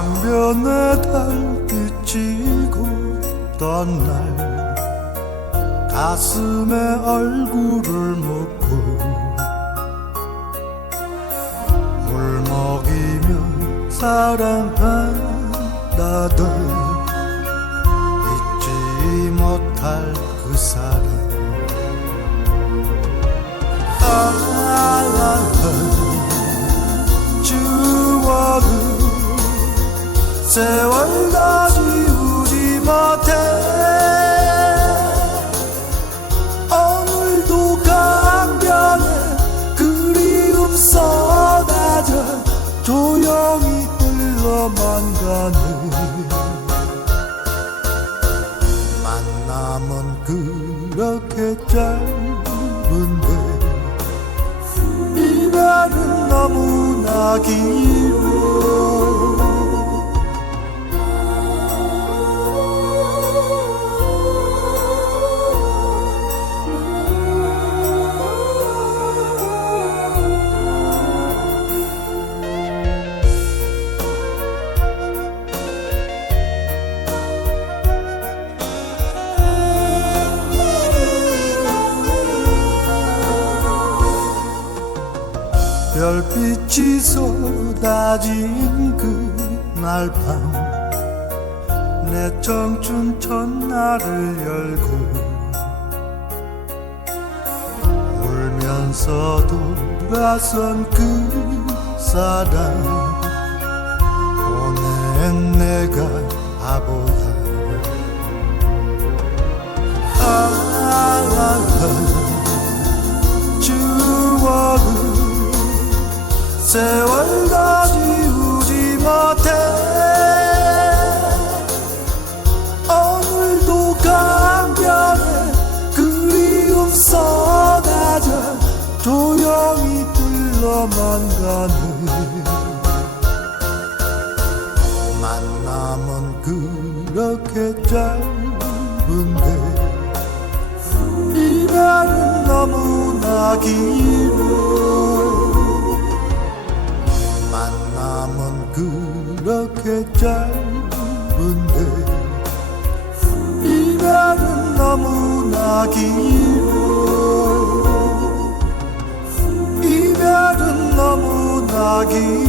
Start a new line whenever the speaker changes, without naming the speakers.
내 달빛이 굳던 날 가슴에 얼굴을 묻고 물 먹이며 사랑한다던 잊지 못할 그 사람 아, 추억은 가네 만남은 그렇게 짧은데 이별은 너무나 길 별빛이 쏟아진 그날 밤. 내 청춘 첫날을 열고 울면서 돌아선 그 사람 오늘 내가 바보야 세월 다 지우지 못해. 오늘도 강변에 그리움 쏟아져 조용히 흘러만 가네. 만남은 그렇게 짧은데 이별은 너무나 길 그렇게 짧은데 이별은 너무나 길어 이별은 너무나 길어